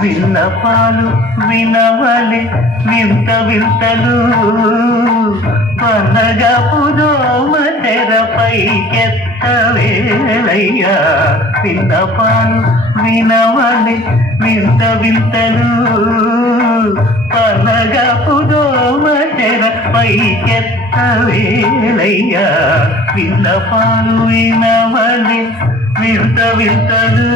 విన్నపాలు వినవలి వింత వింతలు పనగపు దోమ తెరపై కెత్తవేలయ్యా. విన్నపాలు వినవలి వింత వింతలు పనగపు దోమ తెరపై కెత్తవేలయ్యా. విన్నపాలు వినవలి వింత వింతలు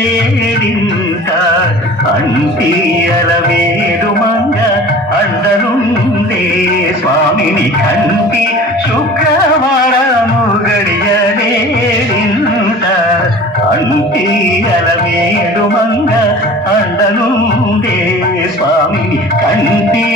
గడియలేడింత అంటీయల వేడు మంగ అండనుండే స్వామిని కంటి శుక్రవారము గడియలేడింత అంటీయల వేడు మంగ అండనుండే స్వామిని కంటి.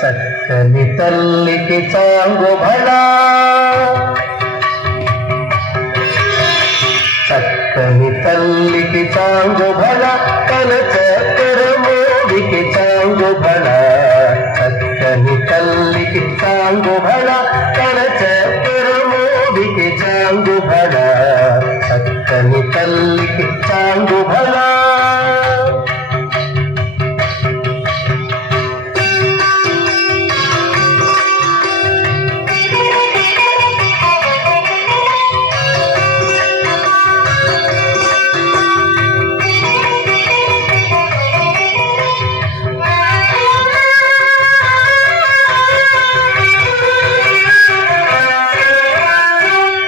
చక్కని తల్లికి చాంగు భళా, చక్కని తల్లికి చాంగు భళా, కన చక్కర మోడికి చాంగు భళా. చక్కని తల్లికి చాంగు భళా, కన చక్కర మోడికి చాంగు భళా. చక్కని తల్లికి చాంగు భళా.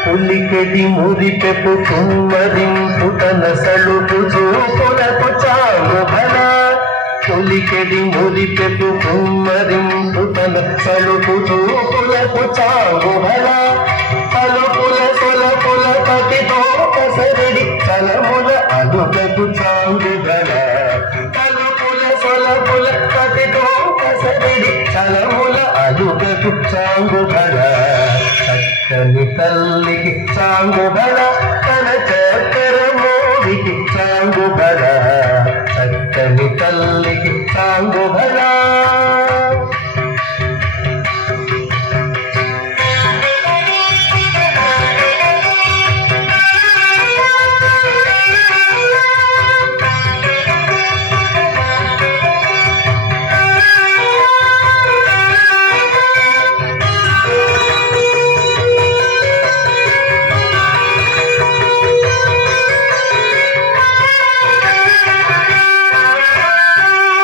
పులికెడి మురిపెపు కుమ్మరింపు తన సలుపు చూపులకు చాంగు భళా. పులికెడి మురిపెపు కుమ్మరింపు తన సలుపు చూపులకు చాంగు భళా. పలుపుల సొలపుల పతితో కసరడి చలముల అదులకు చాంగు భళా. పలుపుల సొలపుల పతితో కసరడి చలముల అదులకు చాంగు భళా. చక్కని తల్లికి చాంగు భళా, తన చక్కర మోడికి చాంగు భళా. చక్కని తల్లికి చాంగు భళా.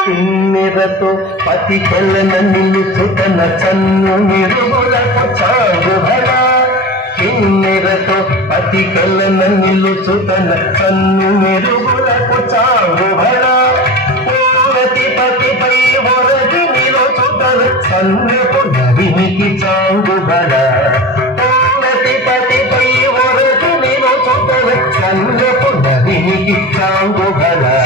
కిన్నెరతో పతి కొల్లన నిలుచుతన చన్ను నిరుగులకు చాంగు భళా. కిన్నెరతో పతి కొల్లన నిలుచుతన చన్ను నిరుగులకు చాంగు భళా. పూరతి పతిపై ఒరగి నిలుచుతన సన్నపు నవినికి చాంగు భళా. పూరతి పతిపై ఒరగి నిలుచుతన సన్నపు నవినికి చాంగు భళా.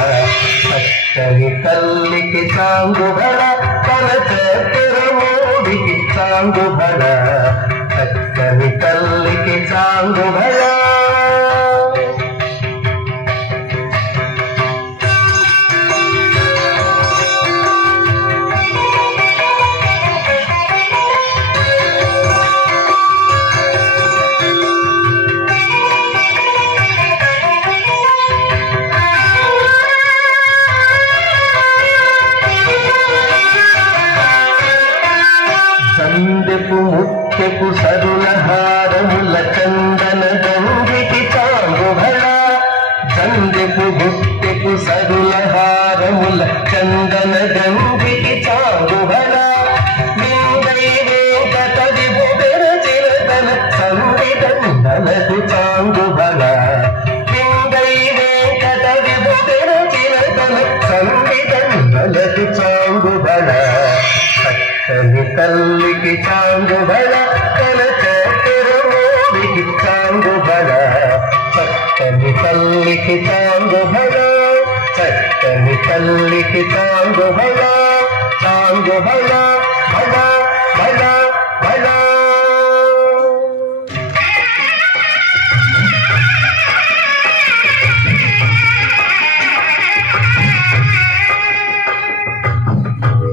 చక్కని తల్లికి చాంగు భళా, తన చక్కర మోడికి చాంగు భళా. చక్కని తల్లికి చాంగు భళా. చందెపు ముత్యపు సరుల హారముల చందన గంగికి చాంగు భళా. చందెపు ముత్యపు సరుల హారముల చందన గంగికి చాంగు భళా. మలకు చాంగుబల లింగై వెంకట విభుతెరచిన తన సంవిధన్మలకు చాంగుబల చక్కని తల్లికి చాంగుబల తన చక్కెరమోడికి చాంగుబల చక్కని తల్లికి చాంగుబల చక్కని తల్లికి చాంగుబల చాంగుబల బల బల బల.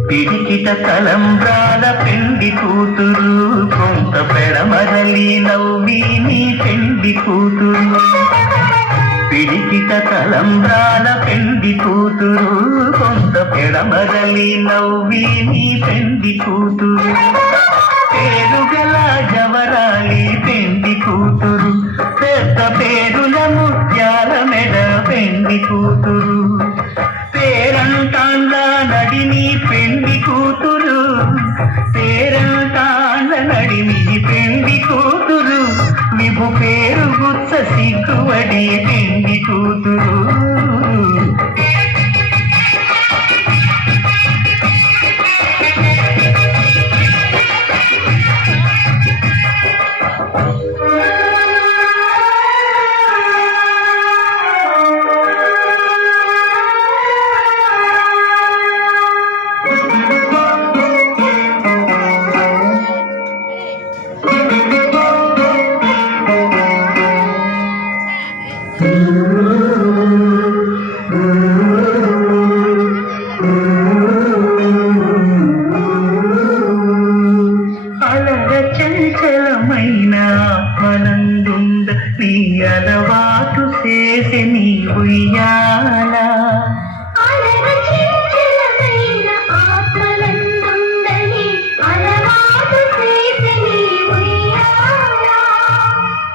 పిడికిట తలంబ్రాల పెండి కూతురు కొంత పెడమరలి నవ్వి నీ పెండి కూతురు పిడికిట తలంబ్రాల పెండి కూతురు కొంత పెడమరలి నవ్వి నీ పెండి కూతురు పేరు గల జవరాలి పెండి కూతురు పెద్ద పేరుల ముత్యాల మెడ పెండి కూతురు పేరంటాండ్ల నడిని పెండి కూతురు పేరంటాండ్ల నడిని పెండి కూతురు విభు పేరు గుచ్చ సిగ్గువడి పెండి కూతురు చంచలమైన మనందుంద నీ అలవాటు చేసే నీ ఉయ్యాల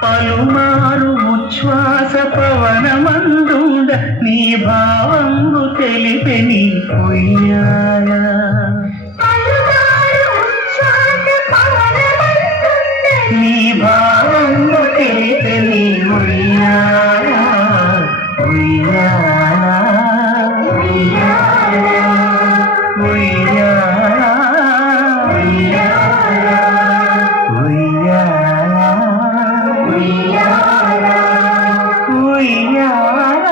పలుమారు ఉచ్ఛ్వాస పవనమందుండ నీ భావంబు తెలిపే నీ ఉయ్యాల నీ భావంబు తెలిపే నీ ఉయ్యాల ఉయ్యాల ఉయ్యాల ఉయ్యాల ఉయ్యాల ఉయ్యాల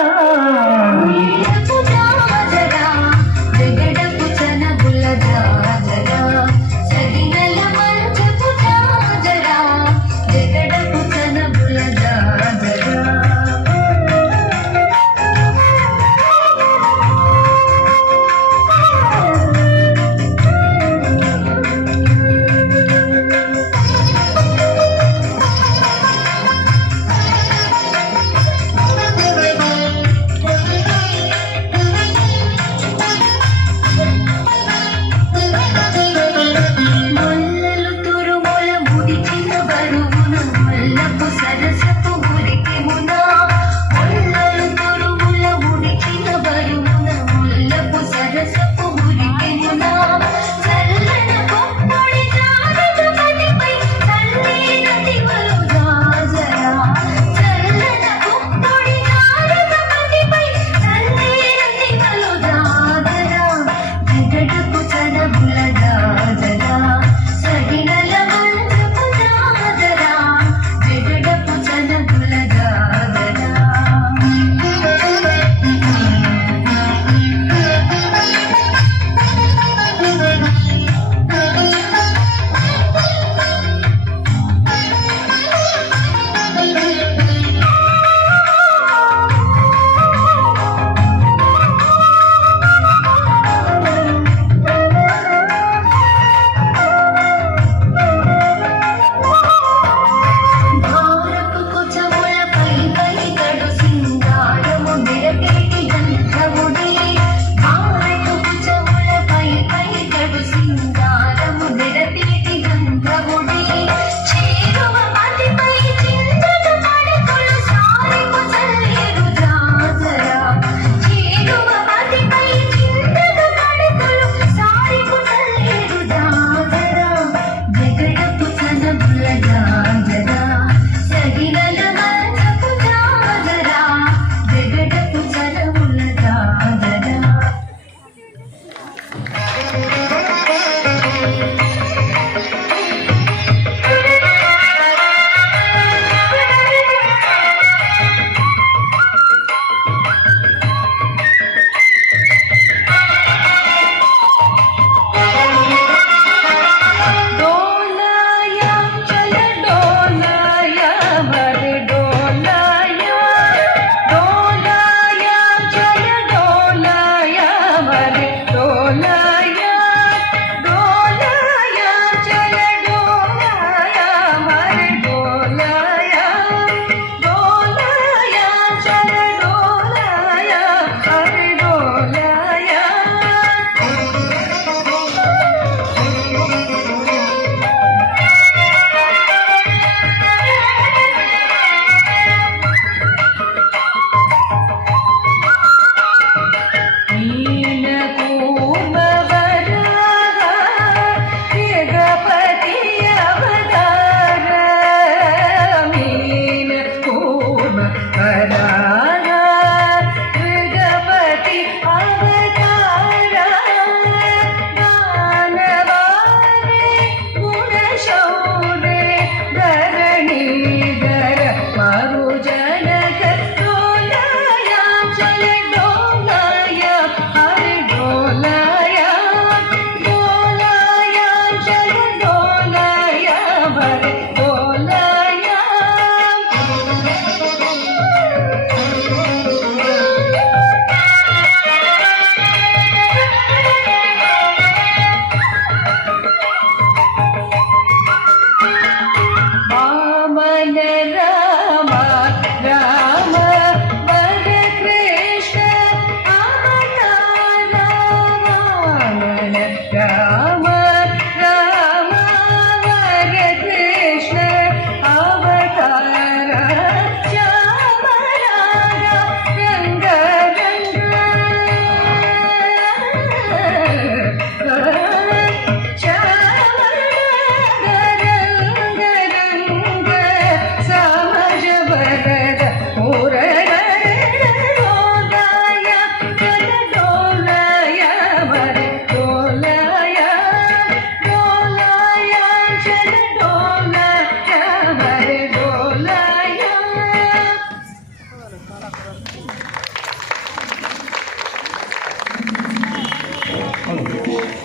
మన